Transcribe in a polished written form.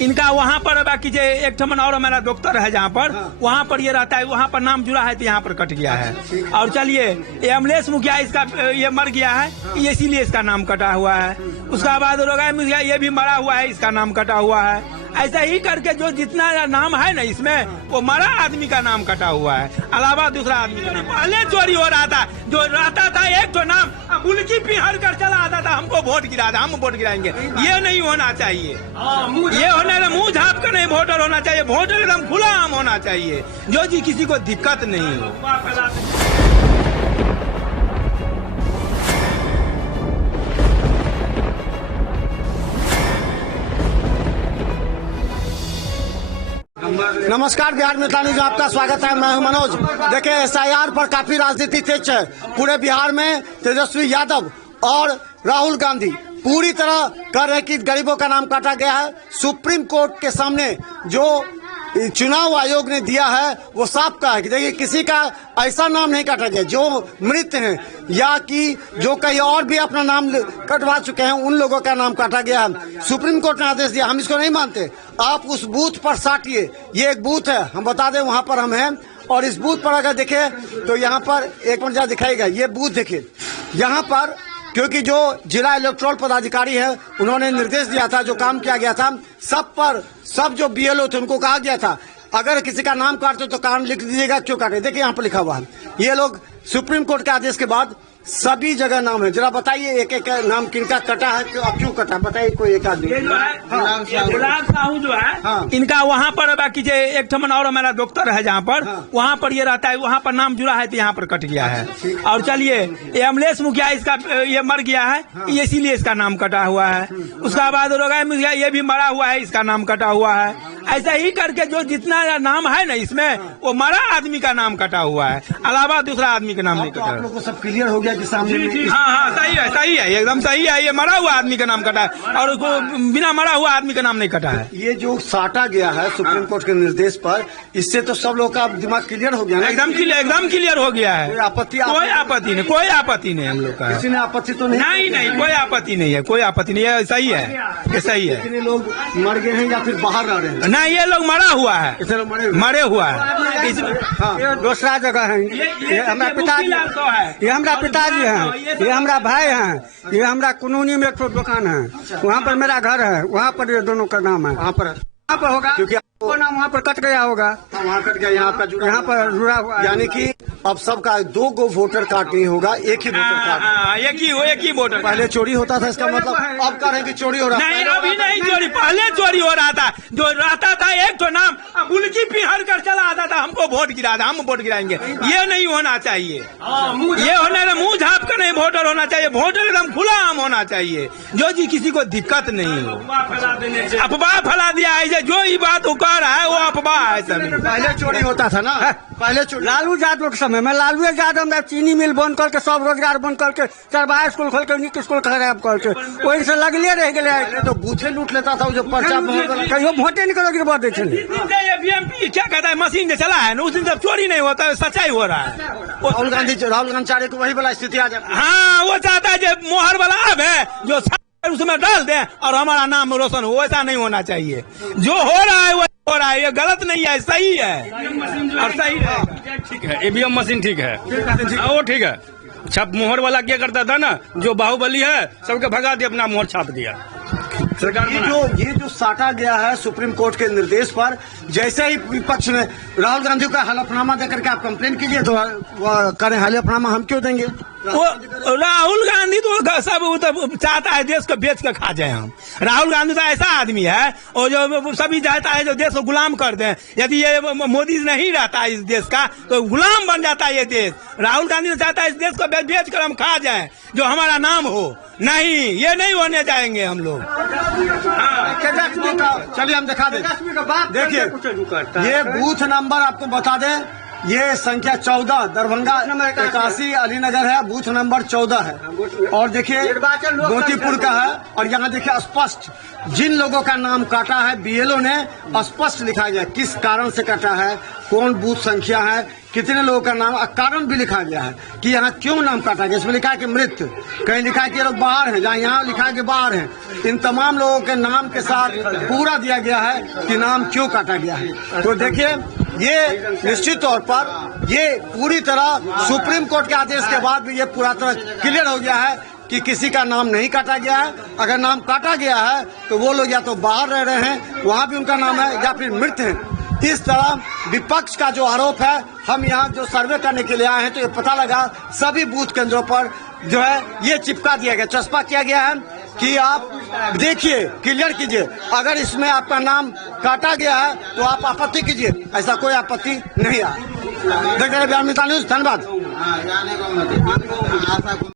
इनका वहाँ पर बाकी जो एक ठमन और हमारा डॉक्टर है जहाँ पर वहाँ पर ये रहता है, वहाँ पर नाम जुड़ा है तो यहाँ पर कट गया है। और चलिए ये अमलेश मुखिया इसका ये मर गया है, इसीलिए इसका नाम कटा हुआ है। उसका बाद रोगाई मुखिया ये भी मरा हुआ है, इसका नाम कटा हुआ है। ऐसा ही करके जो जितना नाम है ना इसमें वो मरा आदमी का नाम कटा हुआ है, अलावा दूसरा आदमी का नाम। पहले चोरी हो रहा था, जो रहता था एक तो नाम मुल्की पिहर कर चला आता था, हमको वोट गिरा था, हम वोट गिराएंगे। ये नहीं होना चाहिए, ये होने मुंह झाप कर नहीं वोटर होना चाहिए, वोटर एकदम खुला आम होना चाहिए, जो जी किसी को दिक्कत नहीं हो। नमस्कार, बिहार मित्र न्यूज में आपका स्वागत है। मैं हूं मनोज। देखिए एसआईआर पर काफी राजनीति तेज है पूरे बिहार में। तेजस्वी यादव और राहुल गांधी पूरी तरह कर रहे कि गरीबों का नाम काटा गया है। सुप्रीम कोर्ट के सामने जो चुनाव आयोग ने दिया है वो साफ कहा है कि देखिए किसी का ऐसा नाम नहीं काटा गया जो मृत हैं या कि जो कहीं और भी अपना नाम कटवा चुके हैं, उन लोगों का नाम काटा गया है। सुप्रीम कोर्ट ने आदेश दिया, हम इसको नहीं मानते। आप उस बूथ पर साटिए, ये एक बूथ है, हम बता दें वहां पर हम हैं। और इस बूथ पर अगर देखें तो यहाँ पर एक मिनट जरा दिखाएगा, ये बूथ देखिए। यहाँ पर क्योंकि जो जिला इलेक्टोरल पदाधिकारी है उन्होंने निर्देश दिया था, जो काम किया गया था, सब जो बीएलओ थे उनको कहा गया था अगर किसी का नाम काटते तो कारण लिख दीजिएगा, क्यों काटे। देखिए यहाँ पर लिखा हुआ है। ये लोग सुप्रीम कोर्ट के आदेश के बाद सभी जगह नाम है। जरा बताइए एक एक नाम किनका कटा है, क्यों कटा, बताइए कोई एक आदमी। गुलाब साहू जो है इनका वहाँ पर बाकी जो एक ठमन और हमारा डॉक्टर है जहाँ पर वहाँ पर ये रहता है, वहाँ पर नाम जुड़ा है तो यहाँ पर कट गया है। और चलिए ये अमलेश मुखिया इसका ये मर गया है, इसीलिए इसका नाम कटा हुआ है। उसका बाद रोगाई मुखिया ये भी मरा हुआ है, इसका नाम कटा हुआ है। ऐसा ही करके जो जितना नाम है ना इसमें वो मरा आदमी का नाम कटा हुआ है, अलावा दूसरा आदमी का नाम नहीं कटा। आप लोगों को सब क्लियर हो गया कि सामने में? हाँ, सही है, एकदम सही है। ये मरा हुआ आदमी का नाम कटा है और बिना मरा हुआ आदमी का नाम नहीं कटा है। ये जो साटा गया है सुप्रीम कोर्ट के निर्देश पर, इससे तो सब लोग का दिमाग क्लियर हो गया ना? एकदम क्लियर हो गया है। कोई आपत्ति नहीं हम लोग का। किसी ने आपत्ति तो नहीं, कोई आपत्ति नहीं है, कोई आपत्ति नहीं है। सही है, ये सही है। कितने लोग मर गए हैं या फिर बाहर रह रहे हैं? नहीं, ये लोग मरा हुआ है, मरे हुआ है। दूसरा जगह है, ये हमारा पिताजी है, ये हमारा पिताजी है, ये हमारा भाई है, ये हमारा कुनूनी में एक दुकान है, वहाँ पर मेरा घर है, वहाँ पर ये दोनों का नाम है। वहाँ पर होगा क्योंकि आपको नाम वहाँ पर कट गया होगा, वहाँ कट गया, यहाँ पर जुड़ा हुआ। यानी कि अब सबका 2 गो वोटर कार्ड नहीं होगा, एक ही वोटर कार्ड, एक ही वोटर। पहले चोरी होता था, इसका मतलब अब कह रहे हैं कि चोरी हो रहा है? नहीं, अभी नहीं चोरी, पहले चोरी हो रहा था। जो रहता था एक तो नाम मुल्की पिहर कर चला आता था, हमको वोट गिरा था, हम वोट गिराएंगे। ये नहीं होना चाहिए, ये होने मुंह झाप कर नहीं वोटर होना चाहिए, वोटर एकदम खुला आम होना चाहिए, जो जी किसी को दिक्कत नहीं हो। अफवाह फैला दिया है, जो ये बात वो कह रहा है वो अफवाह है। सब पहले चोरी होता था ना, पहले चोरी। लालू यादव के समय में लालू यादव चीनी मिल बंद करके, सब रोजगार बंद करके, चरवाहा स्कूल खोल के, नीट स्कूल खराब करके, वही से लगले रह गए। तो बूथे लूट लेता था, जो पर्चा कहीं वोटे नहीं करोगे बात। बीएमपी क्या कहता है, मशीन जो चला है ना, उस दिन सब चोरी नहीं होता है, सच्चाई हो रहा है। राहुल गांधी चाहे को वही वाला स्थिति आ जाए। हाँ, वो चाहता है जो मोहर वाला अब है जो उसमें डाल दें और हमारा नाम रोशन हो, वैसा नहीं होना चाहिए। जो हो रहा है वो हो रहा है, ये गलत नहीं है, सही है और सही रहेगा। ठीक है, ईवीएम मशीन ठीक है, वो ठीक है। छाप मोहर वाला क्या करता था ना, जो बाहुबली है सबके भगा दिया, अपना मोहर छाप दिया। सरकार ये जो साटा गया है सुप्रीम कोर्ट के निर्देश पर, जैसे ही विपक्ष ने राहुल गांधी का हलफनामा देकर के आप कंप्लेन कीजिए तो करें, हलफनामा हम क्यों देंगे? वो राहुल गांधी तो सब चाहता है देश को बेच के खा जाए हम। राहुल गांधी तो ऐसा आदमी है और जो सभी चाहता है जो देश को गुलाम कर दें। यदि ये मोदी नहीं रहता है इस देश का तो गुलाम बन जाता है ये देश। राहुल गांधी तो चाहता है इस देश को बेच कर हम खा जाए, जो हमारा नाम हो। नहीं, ये नहीं होने जाएंगे हम लोग। चलिए हम दिखा दें, देखिए ये बूथ नंबर आपको बता दें, ये संख्या 14 दरभंगा 81 अलीनगर है, बूथ नंबर 14 है। और देखिए गोतीपुर का है। और यहाँ देखिए स्पष्ट जिन लोगों का नाम काटा है बीएलओ ने स्पष्ट लिखा गया किस कारण से काटा है, कौन बूथ संख्या है, कितने लोगों का नाम, कारण भी लिखा गया है कि यहाँ क्यों नाम काटा गया। इसमें लिखा है कि मृत, कहीं लिखा है कि ये लोग बाहर हैं, जहाँ यहाँ लिखा है कि बाहर हैं। इन तमाम लोगों के नाम के साथ पूरा दिया गया है कि नाम क्यों काटा गया है। तो देखिए ये निश्चित तौर पर ये पूरी तरह सुप्रीम कोर्ट के आदेश के बाद भी ये पूरा तरह क्लियर हो गया है कि किसी का नाम नहीं काटा गया है। अगर नाम काटा गया है तो वो लोग या तो बाहर रह रहे हैं, वहाँ भी उनका नाम है, या फिर मृत हैं। इस तरह विपक्ष का जो आरोप है, हम यहाँ जो सर्वे करने के लिए आए हैं तो ये पता लगा सभी बूथ केंद्रों पर जो है ये चिपका दिया गया, चस्पा किया गया है कि आप देखिए, क्लियर कीजिए, अगर इसमें आपका नाम काटा गया है तो आप आपत्ति कीजिए। ऐसा कोई आपत्ति नहीं है। देखते रहिए बिहार मितान न्यूज। धन्यवाद।